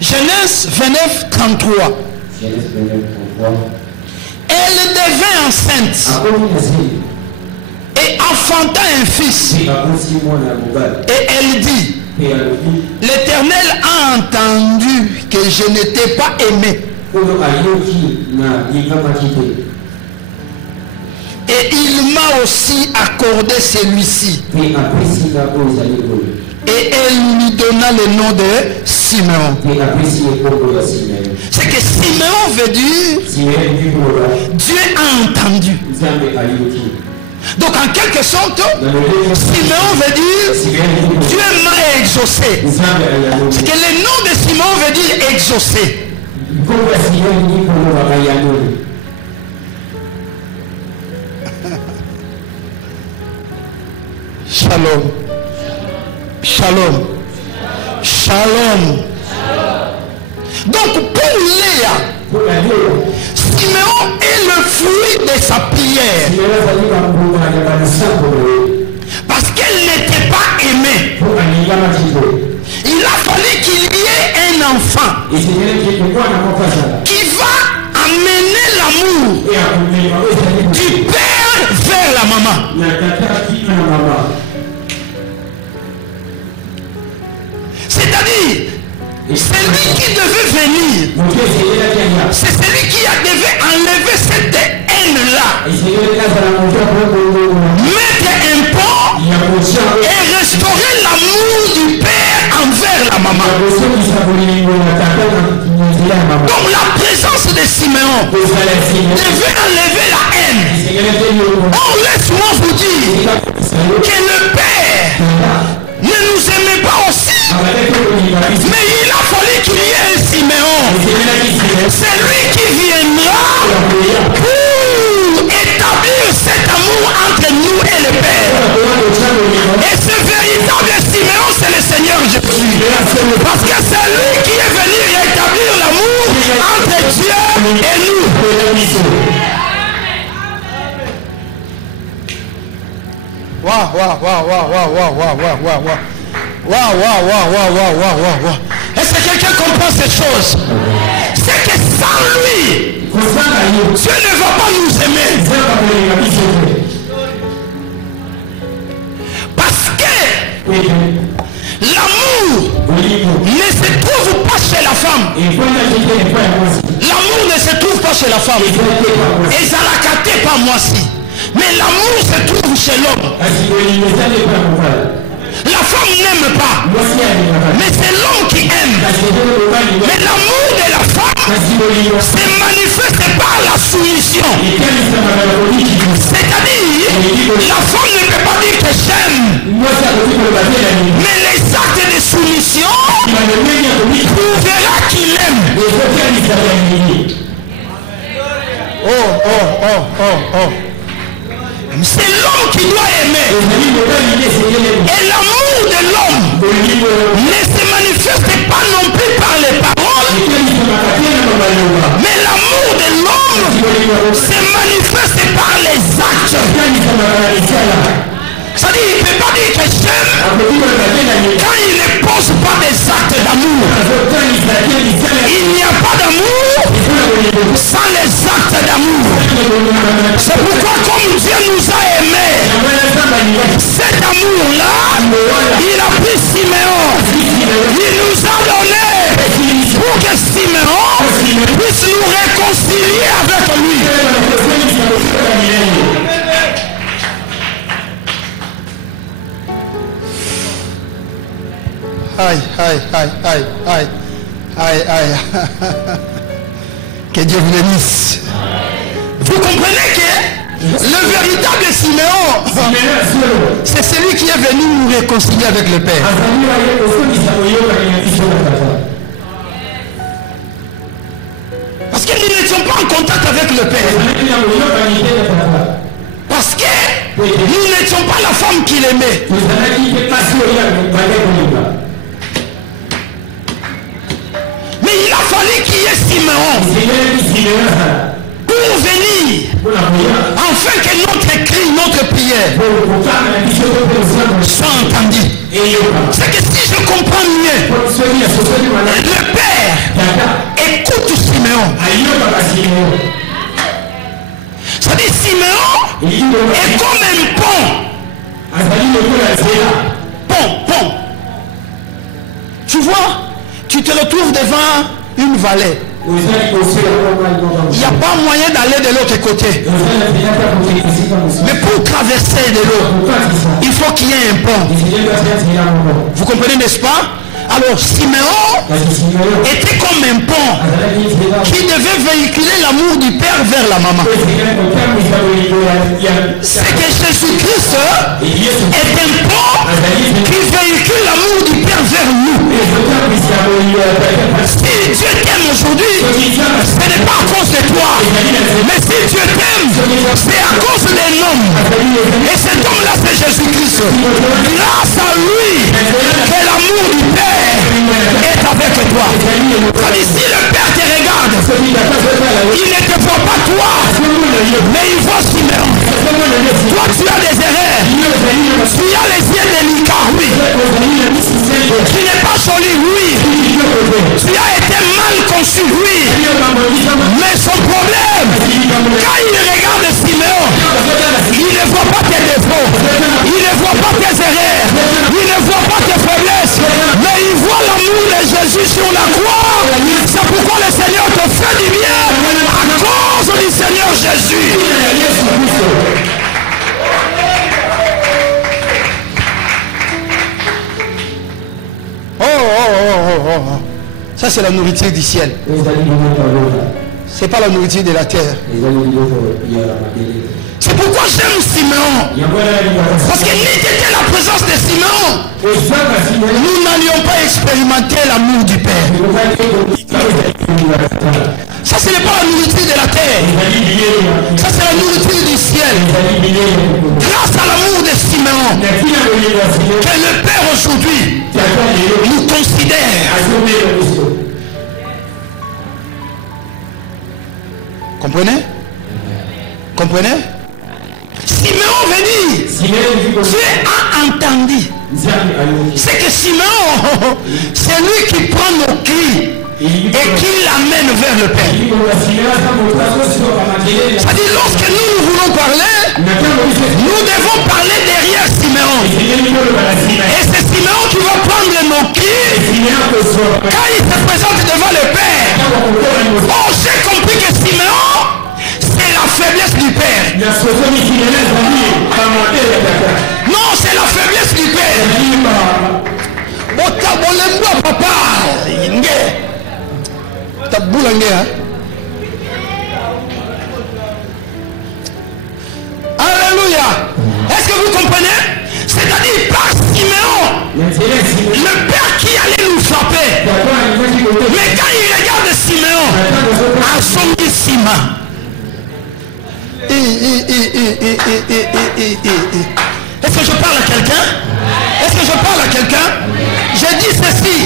Genèse 29, 33. Genèse 29, 33. Elle devint enceinte et enfanta un fils. Et elle dit, l'Éternel a entendu que je n'étais pas aimé. Et il m'a aussi accordé celui-ci. Et elle lui donna le nom de Siméon. C'est que Siméon veut dire Dieu a entendu. Donc en quelque sorte, Siméon veut dire Dieu m'a exaucé. C'est que le nom de Siméon veut dire exaucé. Shalom. Shalom. Shalom. Donc pour Léa, Siméon est le fruit de sa prière. Parce qu'elle n'était pas aimée. Il a fallu qu'il y ait un enfant qui va amener l'amour du père vers la maman. C'est-à-dire, celui qui devait venir, c'est celui qui devait enlever cette haine-là, mettre un pont et restaurer l'amour du père envers la maman. Donc la présence de Siméon devait enlever la haine. Or, laisse-moi vous dire que le père ne nous aimait pas aussi. Mais il a fallu qu'il y ait un Siméon. C'est lui qui viendra pour établir cet amour entre nous et le Père. Et ce véritable Siméon, c'est le Seigneur Jésus. Parce que c'est lui qui est venu établir l'amour entre Dieu et nous. Waouh. Est-ce que quelqu'un comprend cette chose? C'est que sans lui, Dieu ne va pas nous aimer. Parce que l'amour ne se trouve pas chez la femme. L'amour ne se trouve pas chez la femme. Et ça l'a capté pas moi si. Mais l'amour se trouve chez l'homme. La femme n'aime pas, mais c'est l'homme qui aime. Mais l'amour de la femme se manifeste par la soumission. C'est-à-dire, la femme ne peut pas dire que j'aime, mais les actes de soumission prouvera qu'il aime. C'est l'homme qui doit aimer. Et l'amour de l'homme ne se manifeste pas non plus par les paroles, mais l'amour de l'homme se manifeste par les actes. C'est-à-dire, il ne peut pas dire que j'aime quand il ne pose pas des actes d'amour. Il n'y a pas d'amour sans les actes d'amour. C'est pourquoi comme Dieu nous a aimés, cet amour-là, il a pris Siméon. Il nous a donné pour que Siméon puisse nous réconcilier avec lui. Que Dieu vous bénisse. Vous comprenez que le véritable Siméon, c'est celui qui est venu nous réconcilier avec le Père. Parce que nous n'étions pas en contact avec le Père. Parce que nous n'étions pas la femme qu'il aimait. Mais il a fallu qu'il y ait Siméon pour venir, afin que notre cri, notre prière soit entendue. C'est que si je comprends mieux, le Père Siméon. Ça dit Siméon est comme un pont. Pont. Tu vois, tu te retrouves devant une vallée. Il n'y a pas moyen d'aller de l'autre côté. Mais pour traverser de l'eau, il faut qu'il y ait un pont. Vous comprenez, n'est-ce pas? Alors Siméon était comme un pont qui devait véhiculer l'amour du père vers la maman. C'est que Jésus-Christ est un pont qui véhicule l'amour du père vers nous. Si Dieu t'aime aujourd'hui, ce n'est pas à cause de toi. Mais si Dieu t'aime, c'est à cause d'un homme. Et cet homme-là, c'est Jésus-Christ. Grâce à lui, que l'amour du père est avec toi. Si le Père te regarde, il ne te voit pas toi, mais il voit Siméon. Toi tu as des erreurs, tu as les yeux délicats, oui. Tu n'es pas joli, oui. Tu as été mal conçu, oui. Mais son problème, quand il regarde Siméon, il ne voit pas tes défauts, il ne voit pas tes erreurs, il ne voit pas tes faiblesses, mais il voit l'amour de Jésus sur la croix. C'est pourquoi le Seigneur te fait du bien à cause du Seigneur Jésus. Oh. Ça c'est la nourriture du ciel. C'est pas la nourriture de la terre. C'est pourquoi j'aime Siméon. Parce que n'était la présence de Siméon, nous n'allions pas expérimenter l'amour du Père. Ça ce n'est pas la nourriture de la terre. Ça c'est la nourriture du ciel. Grâce à l'amour de Siméon, que le Père aujourd'hui nous considère. Comprenez? Siméon veut dire, Dieu a entendu. C'est que Siméon, c'est lui qui prend nos cris et qui l'amène vers le Père. C'est-à-dire, lorsque nous voulons parler, nous devons parler derrière Siméon. Et c'est Siméon qui va prendre nos cris quand il se présente devant le Père. Oh, j'ai compris que Siméon, c'est la faiblesse du Père. Non, c'est la faiblesse du Père. Papa. Alléluia. Est-ce que vous comprenez? C'est-à-dire par Siméon, le Père qui allait nous frapper. Mais quand il regarde Siméon, à son Sima. Est-ce que je parle à quelqu'un? Je dis ceci.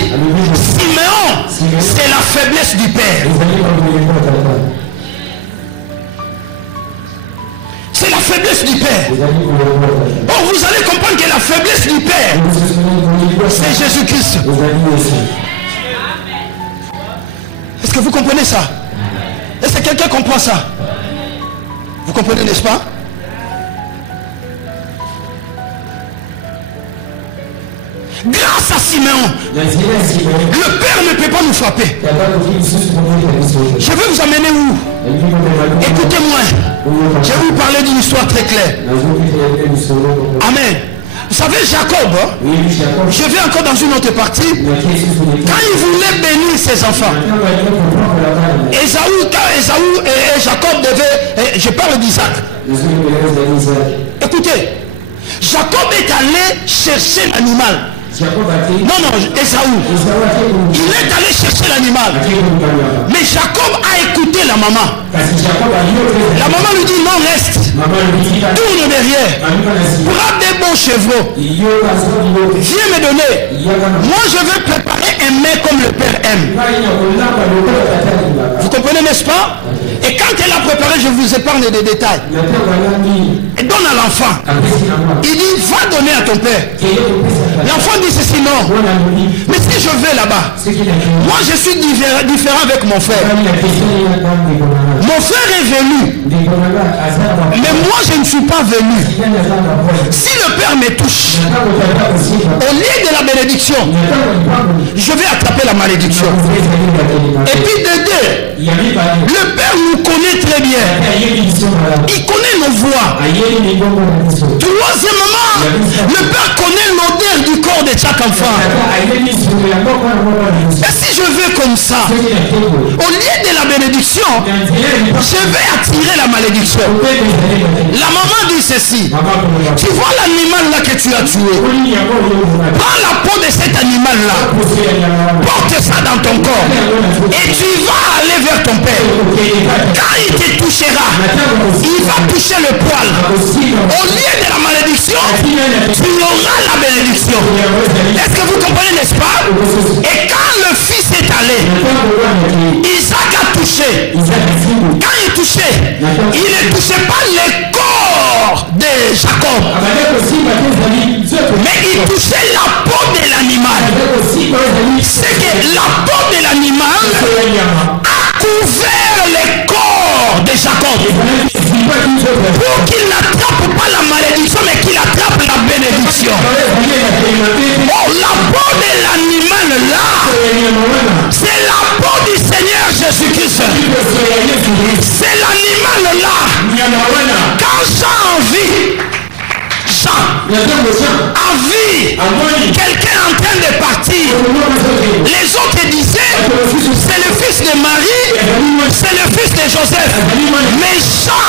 Siméon, c'est la faiblesse du Père. C'est la faiblesse du Père. Bon, vous allez comprendre que la faiblesse du Père, c'est Jésus-Christ. Est-ce que vous comprenez ça? Est-ce que quelqu'un comprend ça? Vous comprenez, n'est-ce pas? Grâce à Siméon, le Père ne peut pas nous frapper. Je vais vous amener où? Écoutez-moi. Je vais vous parler d'une histoire très claire. Amen. Vous savez, Jacob, je vais encore dans une autre partie. Quand il voulait bénir ses enfants, Ésaü et Jacob devaient, je parle d'Isaac. Écoutez, Jacob est allé chercher l'animal. Non, Ésaü. Il est allé chercher l'animal. Mais Jacob a écouté la maman. La maman lui dit non, reste. Tourne derrière. Prends des bons chevreaux. Viens me donner. Moi je vais préparer un mets comme le Père aime. Vous comprenez, n'est-ce pas? Et quand elle a préparé, je vous épargne des détails. Et donne à l'enfant. Il dit, va donner à ton père. L'enfant dit ceci, non. Mais si je vais là-bas, moi je suis différent avec mon frère. Mon frère est venu. Mais moi je ne suis pas venu. Si le père me touche, au lieu de la bénédiction, je vais attraper la malédiction. Et puis de deux, le père nous connaît très bien. Il connaît nos voix. Troisièmement, le père connaît l'odeur du corps de chaque enfant. Et si je veux comme ça, au lieu de la bénédiction, je vais attirer la malédiction. La maman dit ceci. Tu vois l'animal là que tu as tué. Prends la peau de cet animal là. Porte ça dans ton corps. Et tu vas aller vers ton père. Quand il te touchera, il va toucher le poil. Au lieu de la malédiction, tu auras la bénédiction. Est-ce que vous comprenez, n'est-ce pas? Et quand le fils est allé, Isaac a touché. Quand il touchait, il ne touchait pas le corps de Jacob, mais il touchait la peau de l'animal. C'est que la peau de l'animal a couvert le corps de Jacob pour qu'il n'attrape pas la malédiction, mais qu'il attrape la bénédiction. Oh, la peau de l'animal là, c'est la peau du Seigneur Jésus-Christ. C'est l'animal là. Quand Jean a vu quelqu'un en train de partir, les autres disaient c'est le fils de Marie, c'est le fils de Joseph. Mais Jean,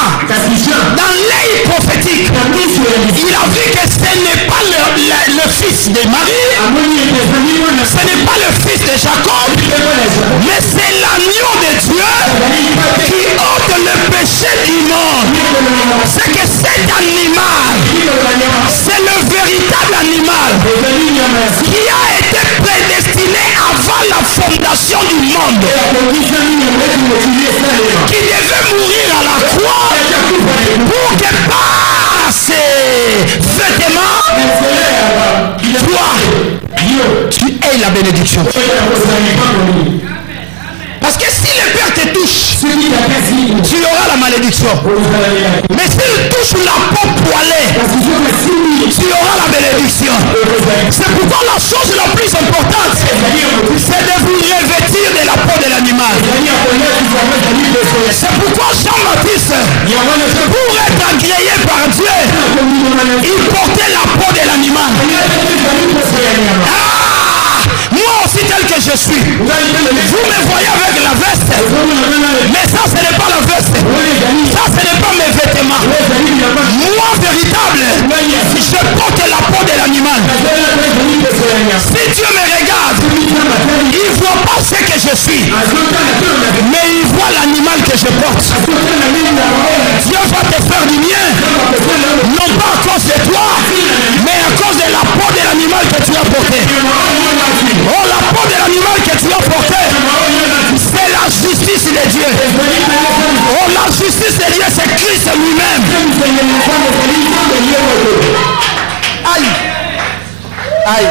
dans l'œil prophétique, il a vu que ce n'est pas le fils de Marie, ce n'est pas le fils de Jacob, mais c'est l'agneau de Dieu qui ôte le péché du monde. C'est que cet animal, c'est le véritable animal qui a été prédestiné avant la fondation du monde, qui devait mourir à la croix pour que par ses vêtements, toi, tu aies la bénédiction. Parce que si le Père te touche, tu auras la malédiction. Mais s'il touche la peau poilée, tu auras la bénédiction. C'est pourquoi la chose la plus importante, c'est de vous revêtir de la peau de l'animal. C'est pourquoi Jean-Baptiste, pour être agréé par Dieu, il portait la peau de l'animal. Moi aussi tel que je suis, vous me voyez avec la veste, mais ça ce n'est pas la veste, ça ce n'est pas mes vêtements. Moi véritable, je porte la peau de l'animal. Si Dieu me regarde, il ne voit pas ce que je suis, mais il voit l'animal que je porte. Dieu va te faire du bien, non pas à cause de toi, mais à cause de la peau de l'animal que tu as porté. Oh, la peau de l'animal que tu as porté, c'est la justice de Dieu. Oh, la justice de Dieu, c'est Christ lui-même. Aïe. Aïe.